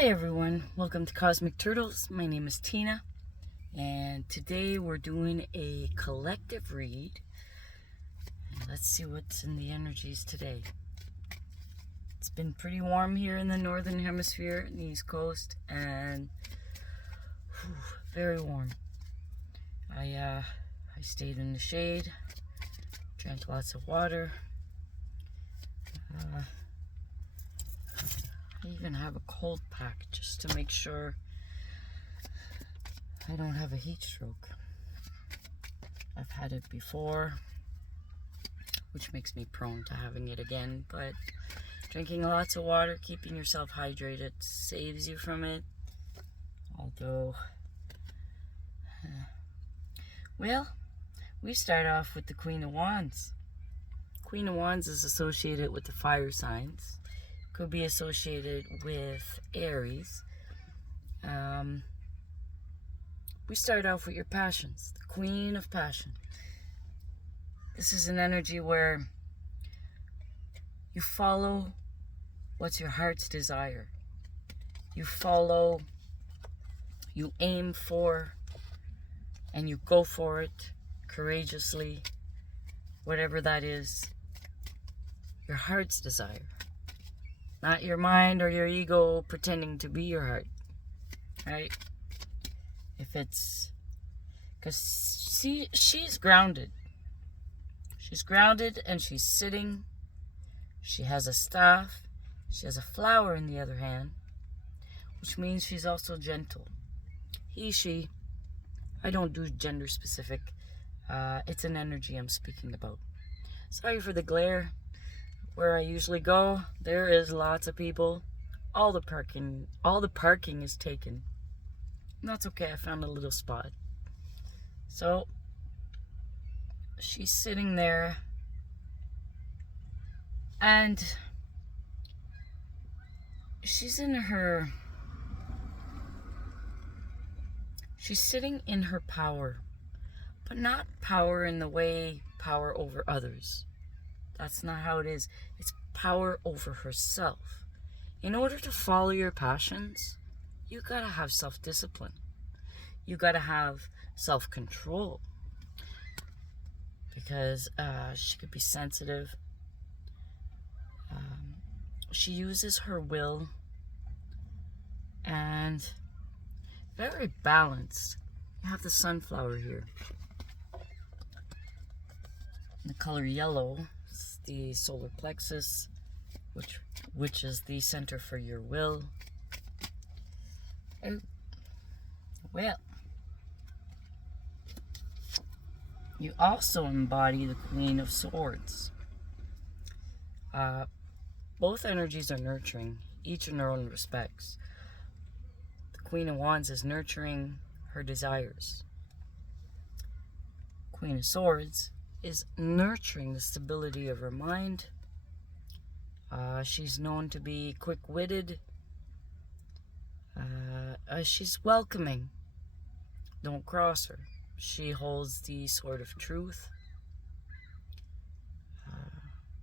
Hi everyone, welcome to Cosmic Turtles. My name is Tina, and today we're doing a collective read. Let's see what's in the energies today. It's been pretty warm here in the northern hemisphere, in the East Coast, and very warm. I stayed in the shade, drank lots of water. I even have a cold pack just to make sure I don't have a heat stroke. I've had it before, which makes me prone to having it again, but drinking lots of water, keeping yourself hydrated saves you from it. Although, well, we start off with the Queen of Wands. Queen of Wands is associated with the fire signs. Could be associated with Aries. We start off with your passions, the Queen of Passion. This is an energy where you follow what's your heart's desire. You follow, you aim for, and you go for it courageously, whatever that is, your heart's desire. Not your mind or your ego pretending to be your heart, right? If it's, because she's grounded. She's grounded and she's sitting. She has a staff. She has a flower in the other hand, which means she's also gentle. He, she, I don't do gender specific. It's an energy I'm speaking about. Sorry for the glare. Where I usually go, there is lots of people. All the parking is taken. And that's okay, I found a little spot. So, she's sitting there, and she's sitting in her power, but not power in the way power over others. That's not how it is. It's power over herself. In order to follow your passions, you gotta have self-discipline. You gotta have self-control. Because she could be sensitive. She uses her will. And very balanced. You have the sunflower here. The color yellow. The solar plexus, which is the center for your will. Oh, well, you also embody the Queen of Swords. Both energies are nurturing, each in their own respects. The Queen of Wands is nurturing her desires. Queen of Swords is nurturing the stability of her mind. She's known to be quick-witted. She's welcoming. Don't cross her. She holds the sword of truth.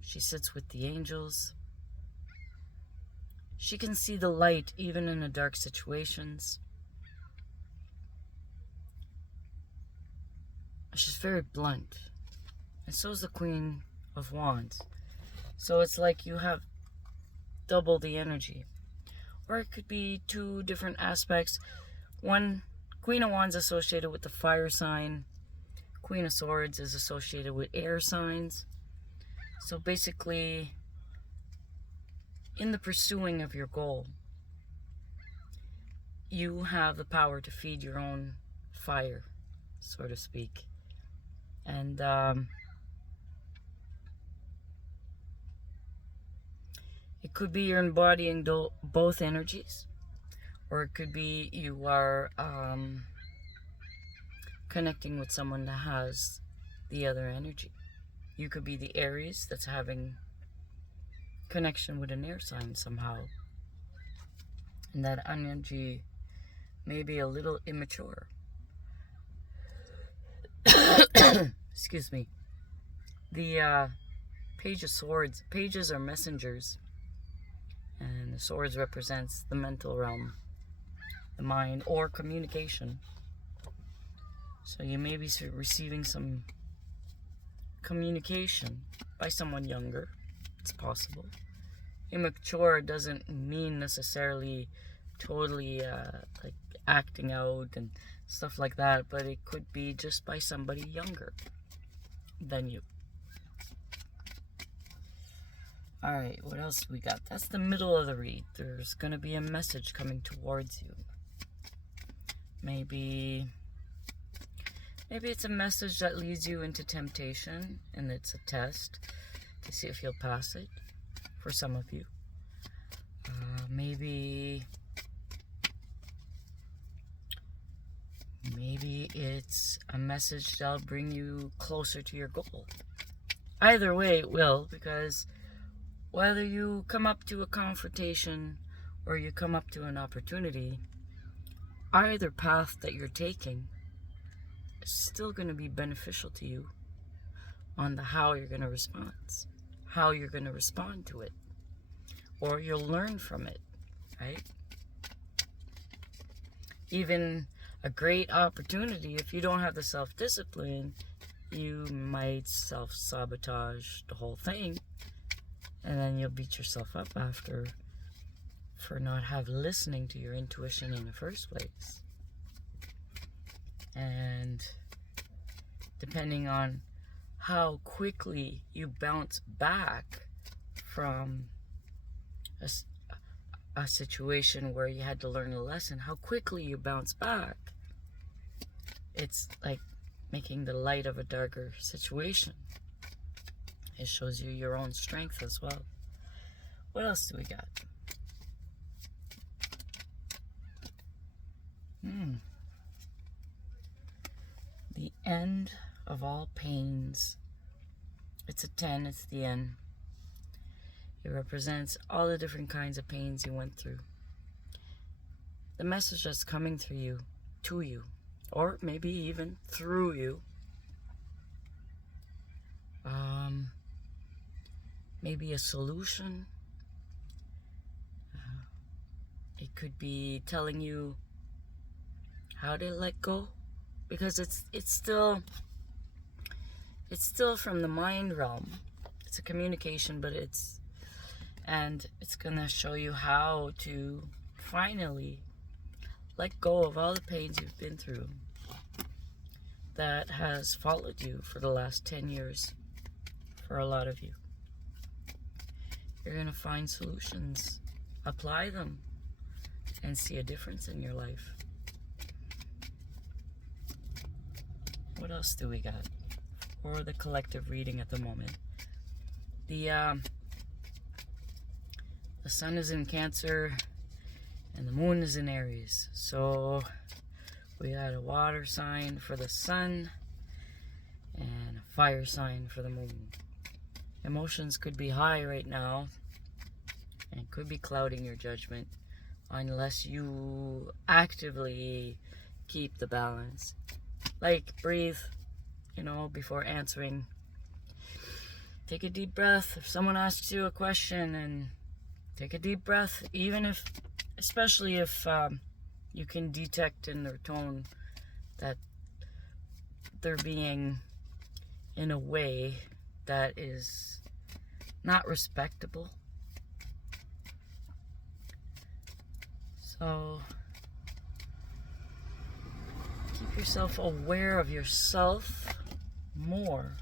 She sits with the angels. She can see the light even in the dark situations. She's very blunt. And so is the Queen of Wands. So it's like you have double the energy. Or it could be two different aspects. One, Queen of Wands associated with the fire sign. Queen of Swords is associated with air signs. So basically, in the pursuing of your goal, you have the power to feed your own fire, so to speak. And it could be you're embodying both energies, or it could be you are connecting with someone that has the other energy. You could be the Aries that's having connection with an air sign somehow. And that energy may be a little immature. Excuse me. The Page of Swords. Pages are messengers. And the swords represents the mental realm, the mind, or communication. So you may be receiving some communication by someone younger. It's possible. Immature doesn't mean necessarily totally like acting out and stuff like that, but it could be just by somebody younger than you. Alright, what else we got? That's the middle of the read. There's going to be a message coming towards you. Maybe it's a message that leads you into temptation, and it's a test to see if you'll pass it for some of you. Maybe it's a message that'll bring you closer to your goal. Either way, it will, because whether you come up to a confrontation or you come up to an opportunity, either path that you're taking is still going to be beneficial to you on the how you're going to respond to it, or you'll learn from it, right? Even a great opportunity, if you don't have the self-discipline, you might self-sabotage the whole thing, and then you'll beat yourself up after for not listening to your intuition in the first place. And depending on how quickly you bounce back from a situation where you had to learn a lesson, how quickly you bounce back, it's like making the light of a darker situation. It shows you your own strength as well. What else do we got? The end of all pains. It's a 10, it's the end. It represents all the different kinds of pains you went through. The message that's coming through you, to you, or maybe even through you. Maybe a solution. It could be telling you how to let go, because it's still from the mind realm. It's a communication, but it's gonna show you how to finally let go of all the pains you've been through that has followed you for the last 10 years for a lot of you. You're gonna find solutions, apply them, and see a difference in your life. What else do we got for the collective reading at the moment? The sun is in Cancer and the moon is in Aries. So we got a water sign for the sun and a fire sign for the moon. Emotions could be high right now and could be clouding your judgment unless you actively keep the balance. Like, breathe, before answering. Take a deep breath. If someone asks you a question, and take a deep breath, especially if you can detect in their tone that they're being in a way that is not respectable. So keep yourself aware of yourself more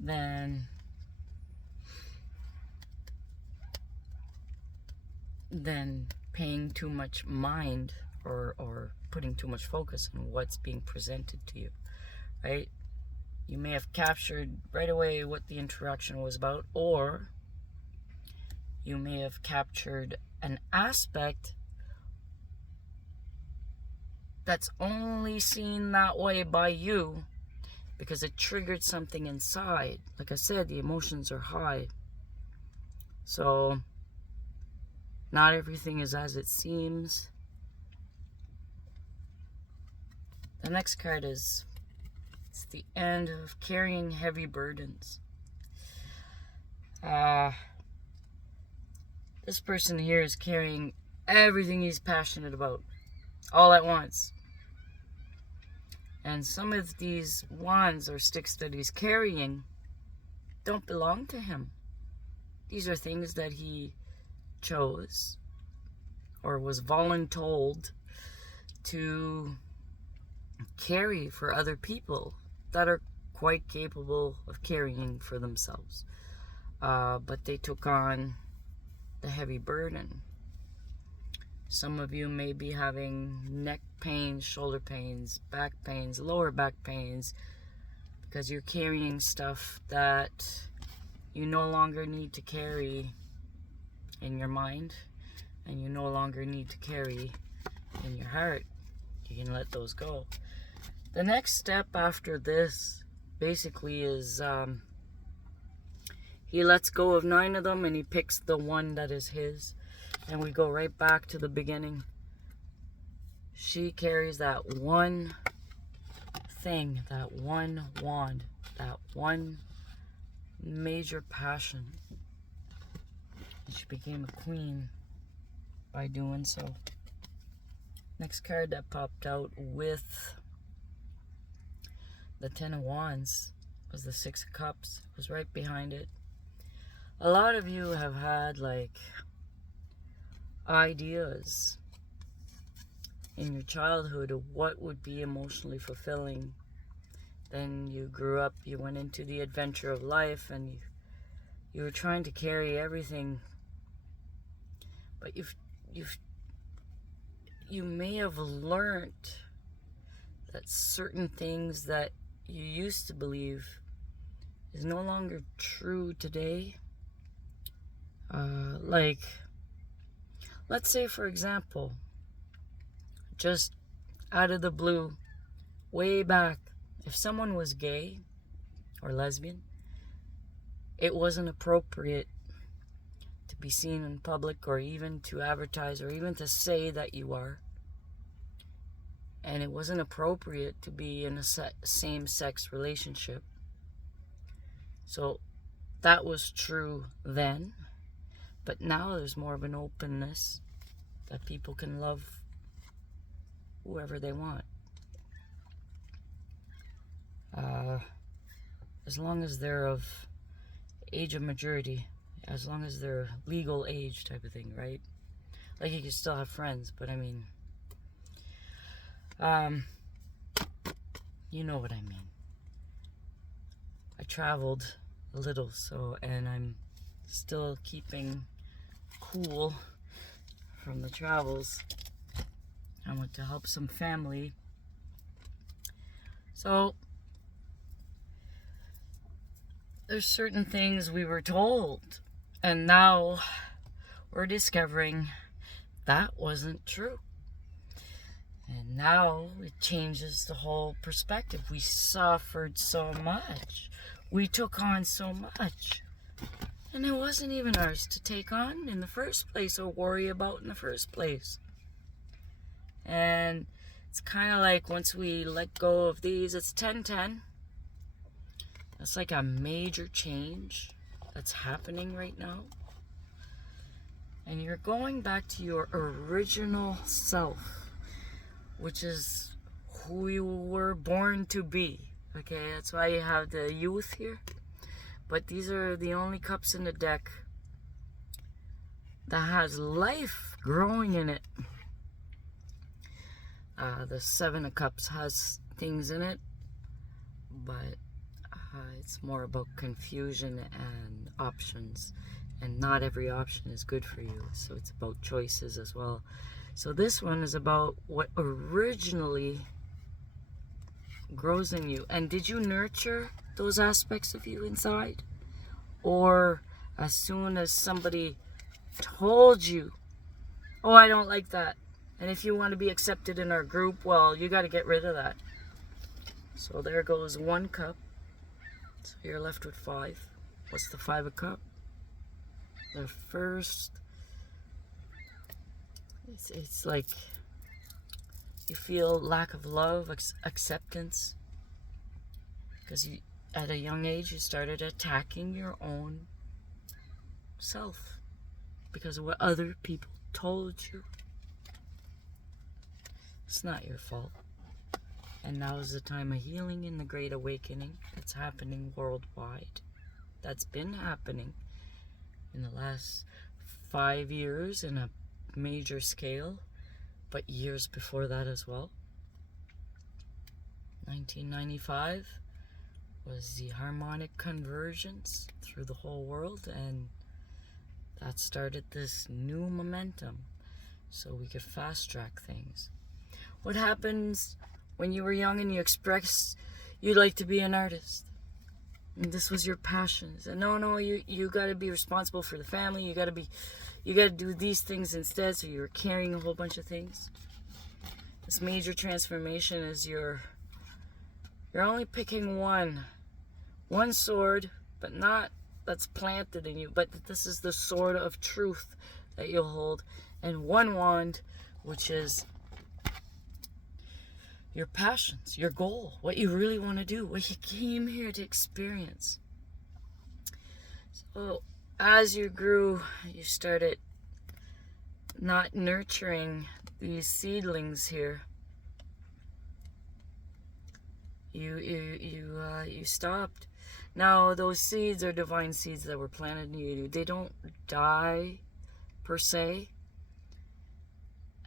than paying too much mind or putting too much focus on what's being presented to you, right? You may have captured right away what the interaction was about, or you may have captured an aspect that's only seen that way by you because it triggered something inside. Like I said, the emotions are high. So not everything is as it seems. The next card is, it's the end of carrying heavy burdens. This person here is carrying everything he's passionate about all at once. And some of these wands or sticks that he's carrying don't belong to him. These are things that he chose or was voluntold to carry for other people that are quite capable of carrying for themselves. But they took on the heavy burden. Some of you may be having neck pains, shoulder pains, back pains, lower back pains, because you're carrying stuff that you no longer need to carry in your mind, and you no longer need to carry in your heart. You can let those go. The next step after this basically is he lets go of 9 of them and he picks the one that is his. And we go right back to the beginning. She carries that one thing, that one wand, that one major passion. And she became a queen by doing so. Next card that popped out with the 10 of Wands was the 6 of Cups. It was right behind it. A lot of you have had like ideas in your childhood of what would be emotionally fulfilling. Then you grew up, you went into the adventure of life, and you were trying to carry everything, but you may have learned that certain things that you used to believe is no longer true today. Like, let's say, for example, just out of the blue, way back, if someone was gay or lesbian, it wasn't appropriate to be seen in public or even to advertise or even to say that you are. And it wasn't appropriate to be in a same-sex relationship. So that was true then. But now there's more of an openness that people can love whoever they want. As long as they're of age of majority, as long as they're legal age type of thing, right? Like, you can still have friends, but I mean, you know what I mean. I traveled a little, and I'm still keeping cool from the travels. I went to help some family. So there's certain things we were told, and now we're discovering that wasn't true. And now it changes the whole perspective. We suffered so much. We took on so much. And it wasn't even ours to take on in the first place or worry about in the first place. And it's kind of like once we let go of these, it's 10-10. That's like a major change that's happening right now. And you're going back to your original self, which is who you were born to be. Okay, that's why you have the youth here. But these are the only cups in the deck that has life growing in it. The 7 of Cups has things in it, but it's more about confusion and options. And not every option is good for you. So it's about choices as well. So this one is about what originally grows in you. And did you nurture those aspects of you inside? Or as soon as somebody told you, oh, I don't like that, and if you want to be accepted in our group, well, you got to get rid of that. So there goes 1 cup. So you're left with 5. What's the 5 of Cups? The first, it's like you feel lack of love, acceptance, because at a young age you started attacking your own self. because of what other people told you. It's not your fault. And now is the time of healing and the great awakening that's happening worldwide. That's been happening in the last 5 years in a major scale, but years before that as well. 1995 was the harmonic convergence through the whole world, and that started this new momentum so we could fast track things. What happens when you were young and you expressed you'd like to be an artist? And this was your passion. And no, you got to be responsible for the family. You got to do these things instead. So you were carrying a whole bunch of things. This major transformation is you're only picking one sword, but not that's planted in you. But this is the sword of truth that you'll hold, and one wand, which is your passions, your goal, what you really want to do, what you came here to experience. So as you grew, you started not nurturing these seedlings here. You stopped. Now those seeds are divine seeds that were planted in you. They don't die per se.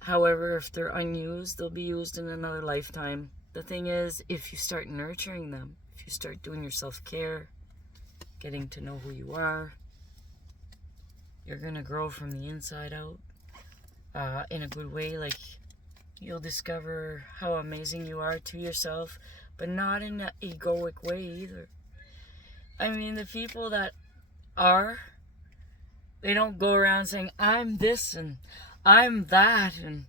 However, if they're unused, they'll be used in another lifetime. The thing is, if you start nurturing them, if you start doing your self-care, getting to know who you are, you're going to grow from the inside out in a good way. Like, you'll discover how amazing you are to yourself, but not in an egoic way either. I mean, the people that are, they don't go around saying, I'm this and I'm that, and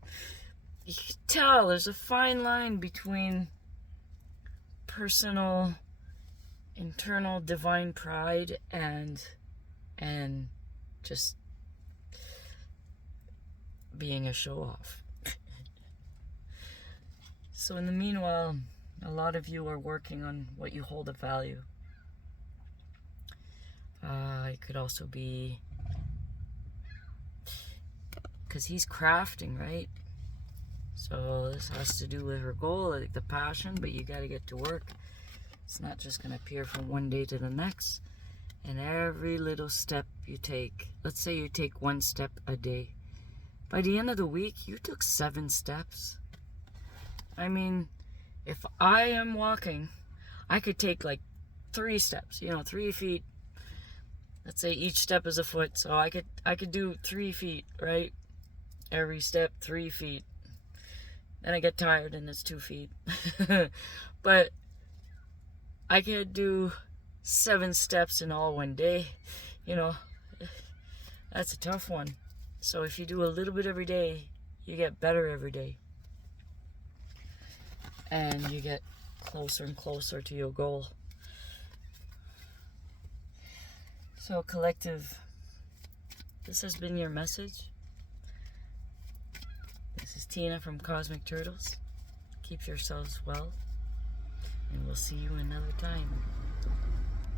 you can tell there's a fine line between personal, internal divine pride and just being a show-off. So in the meanwhile, a lot of you are working on what you hold of value. It could also be because he's crafting, right? So this has to do with her goal, like the passion, but you got to get to work. It's not just going to appear from one day to the next. And every little step you take, let's say you take 1 step a day. By the end of the week, you took 7 steps. I mean, if I am walking, I could take like 3 steps, 3 feet. Let's say each step is a foot, so I could do 3 feet, right? Every step, 3 feet. Then I get tired and it's 2 feet. But I could do 7 steps in all one day. That's a tough one. So if you do a little bit every day, you get better every day. And you get closer and closer to your goal. So collective, this has been your message. This is Tina from Cosmic Turtles. Keep yourselves well, and we'll see you another time.